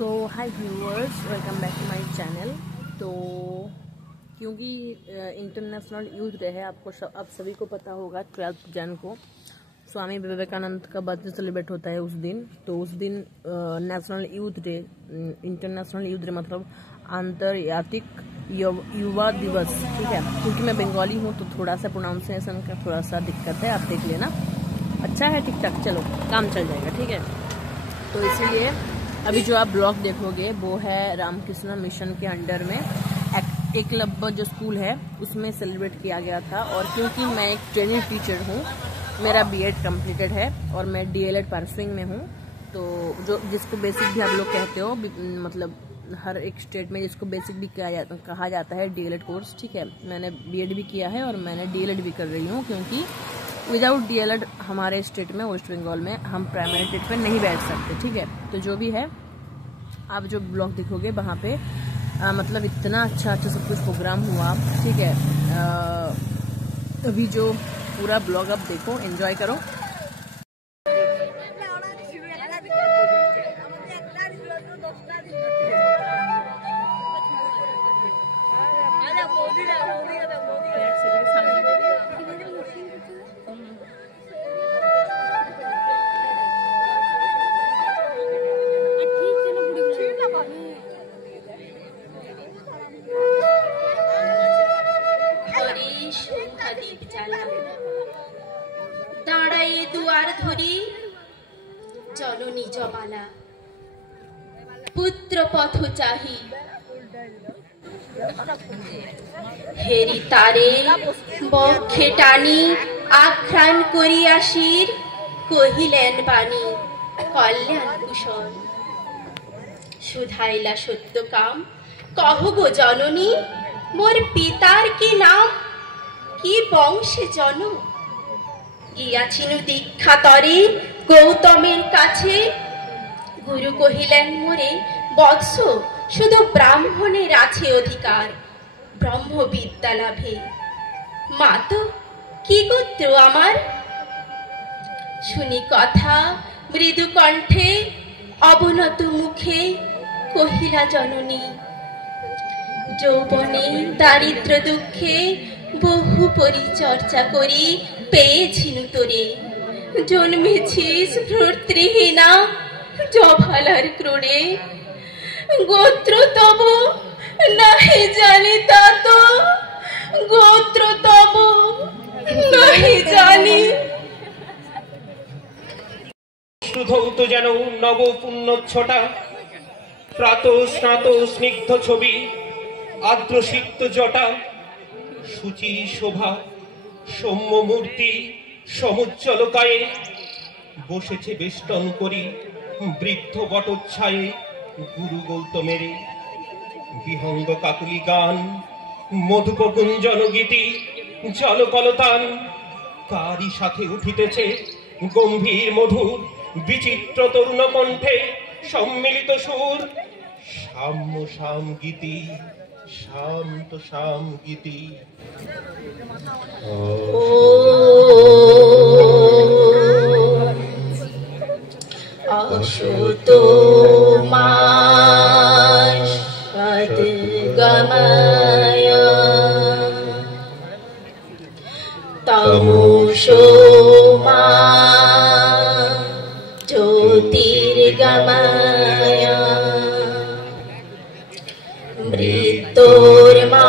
So hi viewers, welcome back to my channel. तो क्योंकि international youth day है, आपको अब सभी को पता होगा 12 जन को स्वामी विवेकानंद का बर्थडे सेलिब्रेट होता है उस दिन। तो उस दिन national youth day, international youth day मतलब अंतर्जातिक युवा दिवस, ठीक है। क्योंकि मैं बंगाली हूँ तो थोड़ा सा प्रोनाउंसिएशन का थोड़ा सा दिक्कत है, आप देख लेना। अच्छा है, ठीक ठाक, चलो काम चल जाएगा, ठीक है। तो इसीलिए अभी जो आप ब्लॉग देखोगे वो है रामकृष्ण मिशन के अंडर में एकलव्य जो स्कूल है उसमें सेलिब्रेट किया गया था। और क्योंकि मैं एक ट्रेनिंग टीचर हूँ, मेरा बीएड कंप्लीटेड है और मैं डीएलएड परसुइंग में हूँ। तो जो जिसको बेसिक भी आप लोग कहते हो, मतलब हर एक स्टेट में जिसको बेसिक भी कहा जाता है डीएलएड कोर्स, ठीक है। मैंने बीएड भी किया है और मैंने डीएलएड भी कर रही हूँ, क्योंकि विदाउट डीएलएड हमारे स्टेट में, वेस्ट बंगाल में, हम प्राइमरी स्टेट पे नहीं बैठ सकते, ठीक है। तो जो भी है, आप जो ब्लॉग देखोगे वहाँ पे मतलब इतना अच्छा सब कुछ प्रोग्राम हुआ, ठीक है। अभी जो पूरा ब्लॉग आप देखो, एंजॉय करो। दाঁড়ায়ে দুয়ার ধরি জননী জবালা পুত্র পথ চাহি হেরি তারে বক্ষে টানি আখ্যান করি আসির কহিলেন বাণী কল্যাণ কুশল সুধাইলা সত্যকাম কহ গো জননী মোর পিতার কি নাম কি বংশে জনম গিয়াছিনু দীক্ষা তরে গৌতমের কাছে গুরু কহিলেন মোরে বৎস শুধু ব্রাহ্মণের আছে অধিকার ব্রহ্মবিদ্যা লাভে মা তো কি গোত্র আমার শুনি কথা মৃদু কণ্ঠে অবনত মুখে কহিলা জননী যৌবনে দারিদ্র দুঃখে বহু পরিচর্যা করি পেয়েছিনু তোরে জন্মেছিস ভ্রাতৃহীনা জভালার ক্রোড়ে গোত্র তব নাহি জানি তা তো গোত্র তব নাহি জানি। সুধৌত যেন নব পুণ্য ছোটা প্রাত স্নাত স্নিগ্ধ ছবি আদ্র সিক্ত জটা সুচি শোভা সৌম্য মূর্তি সমুজ্জ্বল কায়ে বসেছে বেষ্টন করি বৃদ্ধ বটচ্ছায়ে গুরু গৌতমের বিহঙ্গ কাকুলি গান মধুপ গুঞ্জন গীতি জলকলতান তারই সাথে উঠিতেছে গম্ভীর মধুর বিচিত্র তরুণ কণ্ঠে সম্মিলিত সুর সাম্য সাম গীতি শান্ত শাম গীতি। অসুতো সদ্গময় তমোসো মা জ্যোতির্গময় মৃত্যুর্মা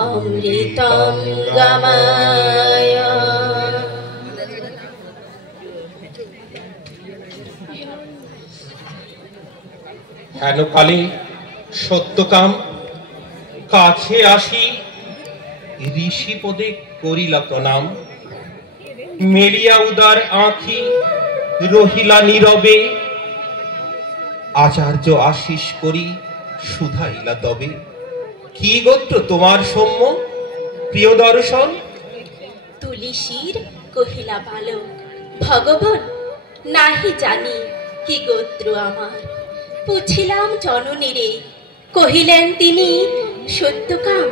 অমৃতম গময়। হেন কালে সত্যকাম কাছে আসি ঋষি পদে করিলা প্রণাম মেলিয়া উদার আঁখি রহিলা নীরবে আচার্য আশিস করি সুধাইলা তবে কি গোত্র তোমার সৌম্য প্রিয় দর্শন তুলিসীর কহিলা বালক ভগবান নাহি জানি কি গোত্র আমার পুছিলাম জননীরে কহিলেন তিনি সত্যকাম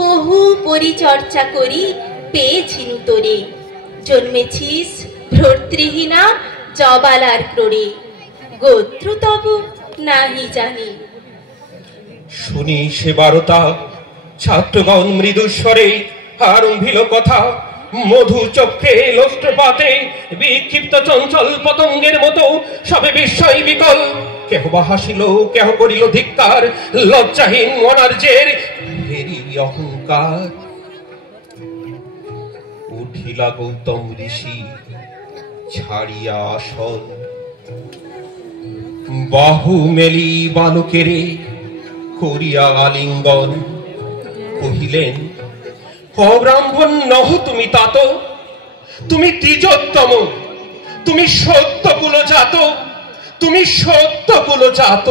বহু পরিচর্যা করি পেয়েছিনু তোরে জন্মেছিস ভ্রাতৃহীনা জবালার ক্রোড়ে গোত্র তব নাহি জানি। শুনি সে বারতা ছাত্রগণ মৃদুস্বরে আরম্ভিল কথা, মধু চক্ষে লোষ্টপাতে বিক্ষিপ্ত চঞ্চল পতঙ্গের মতো সবে বিস্ময় বিকল। কেহ বা হাসিল, কেহ করিল ধিক্কার, লজ্জাহীন অনার্যের ভেরি অহংকার। উঠিলা গৌতম ঋষি ছাড়িয়া আসন, বাহু মেলি বালকেরে করিয়া আলিঙ্গন। কহিলেন, অব্রাহ্মণ নহ তুমি তাত, তুমি দ্বিজোত্তম, তুমি সত্য কুল জাত, তুমি সত্য কুল জাত।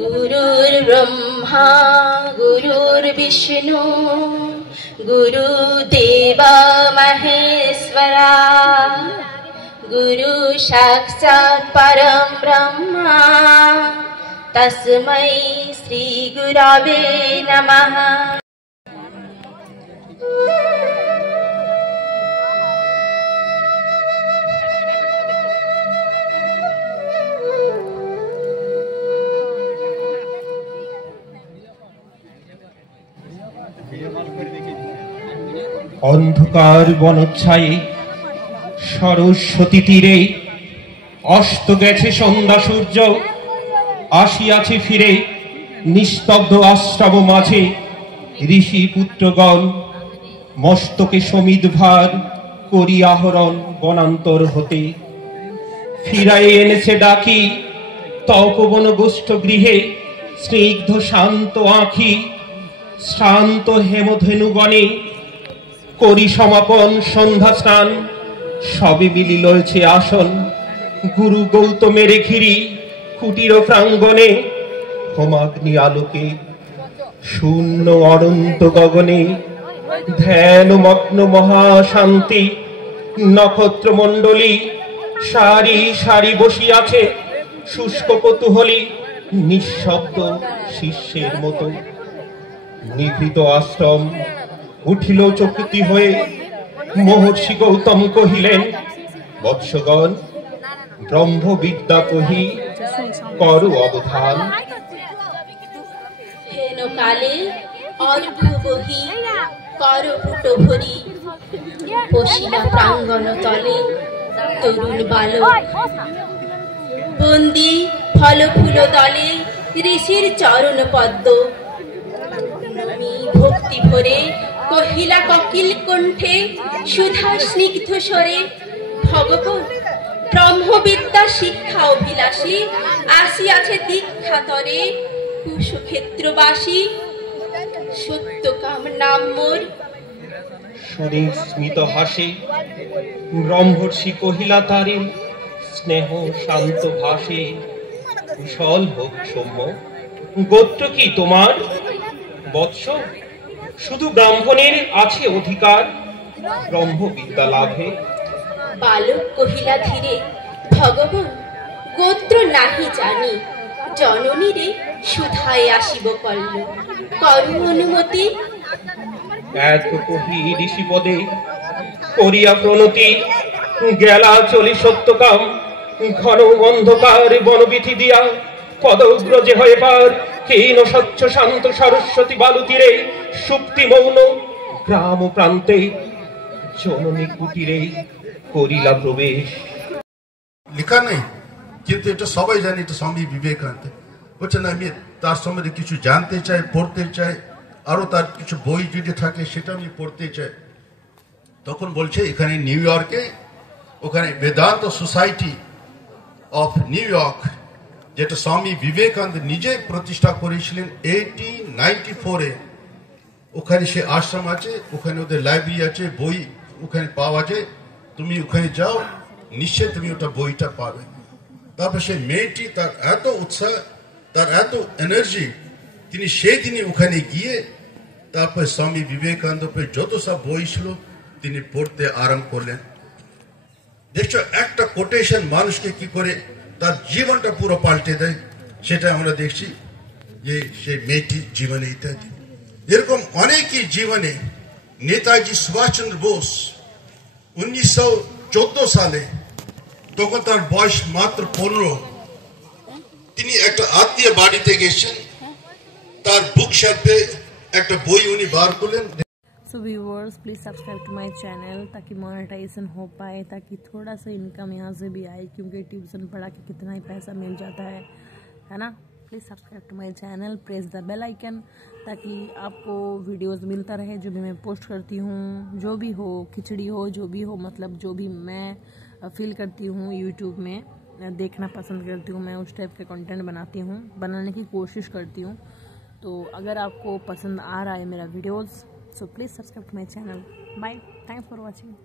গুরুর ব্রহ্মা গুরুর বিষ্ণু গুরুদেবা মহেশ্বরা গুরু সাক্ষাৎ পরম ব্রহ্মা তস্मै শ্রী গুরবে নমঃ। অন্ধকার বনচ্ছায়ে সরস্বতী তীরে অস্ত গেছে সন্ধ্যা সূর্য, আসিয়াছে ফিরে নিস্তব্ধ আশ্রম মাঝে ঋষি পুত্রগণ। মস্তকে সমিদ ভার করি আহরণ বনান্তর হতে, ফিরাই এনেছে ডাকি তপবন গোষ্ঠ গৃহে স্নিগ্ধ শান্ত আঁখি। শ্রান্ত হেমধেনুগণে করি সমাপন সন্ধ্যা স্নান, সবে মিলিলছে আসন গুরু গৌতমের ঘিরি কুটির প্রাঙ্গণে। হোমাগ্নি আলোকে শূন্য অনন্ত গগনে ধ্যান মগ্ন মহাশান্তি। নক্ষত্র মণ্ডলী সারি সারি বসিয়াছে শুষ্ক কৌতূহলী নিঃশব্দ শিষ্যের মতো। নিভৃত আশ্রম উঠিল চকিত হয়ে, মহর্ষি গৌতম কহিলেন, বৎসগণ ব্রহ্মবিদ্যা কহি করো অবধান। হেন কালে অর্ঘ বহি কর পুট ভরি, বসিলা প্রাঙ্গণ তলে তরুণ বালক। বন্দি ফল ফুল দলে ঋষির চরণ পদ্ম। নমি ভক্তি ভরে কহিলা ককিল কণ্ঠে সুধা স্নিগ্ধ স্বরে, ভগবান ব্রহ্মবিদ্যা শিক্ষা অভিলাষী আসিয়াছে দীক্ষা তরে কুশক্ষেত্রবাসী। সত্যকাম নাম মোর। শুনি স্মিত হাসে ব্রহ্মর্ষি কহিলা তারে, স্নেহ শান্ত ভাসে কুশল হোক সৌম্য। গোত্র কি তোমার বৎস? শুধু ব্রাহ্মণের আছে অধিকার ব্রহ্মবিদ্যা লাভে। বালক কহিলা ধীরে, ভগবান গোত্র নাহি জানি, জননীরে সুধায় আসিব কল্ল, করু অনুমতি। এত কহি ঋষিপদে করিয়া প্রণতি, গেলা চলি সত্যকাম ঘন অন্ধকার বনবিথি দিয়া। পদগ্রজে হয়ে পার ক্ষীণ স্বচ্ছ শান্ত সরস্বতী বালু তীরে, সুপ্তি মৌন গ্রাম প্রান্তে জননী কুটিরে করিলা প্রবেশ। লেখা নেই, কিন্তু এটা সবাই জানে এটা স্বামী বিবেকানন্দ। বলছেন আমি তার সম্বন্ধে কিছু জানতে চাই, পড়তে চাই, আরো তার কিছু বই যদি থাকে সেটা আমি পড়তে চাই। তখন বলছে এখানে নিউ ইয়র্কে, ওখানে Vedanta society of new York, যেটা স্বামী বিবেকানন্দ নিজে প্রতিষ্ঠা করেছিলেন 1894-এ। ওখানে সে আশ্রম আছে, ওখানে ওদের লাইব্রেরি আছে, বই ওখানে পাওয়া যায়। তুমি ওখানে যাও, নিশ্চয় তুমি ওটা বইটা পাবে। তারপর সেই মেয়েটি, তার এত উৎসাহ, তার এত এনার্জি, তিনি সেই দিনে ওখানে গিয়ে তারপর স্বামী বিবেকানন্দ যত সব বই ছিল তিনি পড়তে আরম্ভ করলেন। দেখছো একটা কোটেশন মানুষকে কি করে তার জীবনটা পুরো পাল্টে দেয়, সেটা আমরা দেখছি যে সেই মেয়েটির জীবনে ইত্যাদি। এরকম অনেকই জীবনে, নেতাজি সুভাষচন্দ্র বোস 1914 সালে তখন তার বয়স মাত্র 15। তিনি একটা আত্মীয় বাড়ি থেকে এসেছেন, তার বুক শেলফে একটা বই উনি বার করলেন। So viewers please subscribe to my channel ताकि मोनेटाइजेशन हो पाए, ताकि थोड़ा सा इनकम यहाँ से भी आए, क्योंकि ट्यूशन पढ़ा के कितना ही पैसा मिल जाता है ना। Please subscribe to my channel, press the bell icon, ताकि आपको वीडियोस मिलता रहे जो भी मैं पोस्ट करती हूँ, जो भी हो, खिचड़ी हो, जो भी हो, मतलब जो भी मैं फील करती हूँ यूट्यूब में देखना पसंद करती हूँ, मैं उस टाइप के कंटेंट बनाती हूँ, बनाने की कोशिश करती हूँ। तो अगर आपको पसंद आ रहा है मेरा videos, so please subscribe to my channel. Bye. Thanks for watching.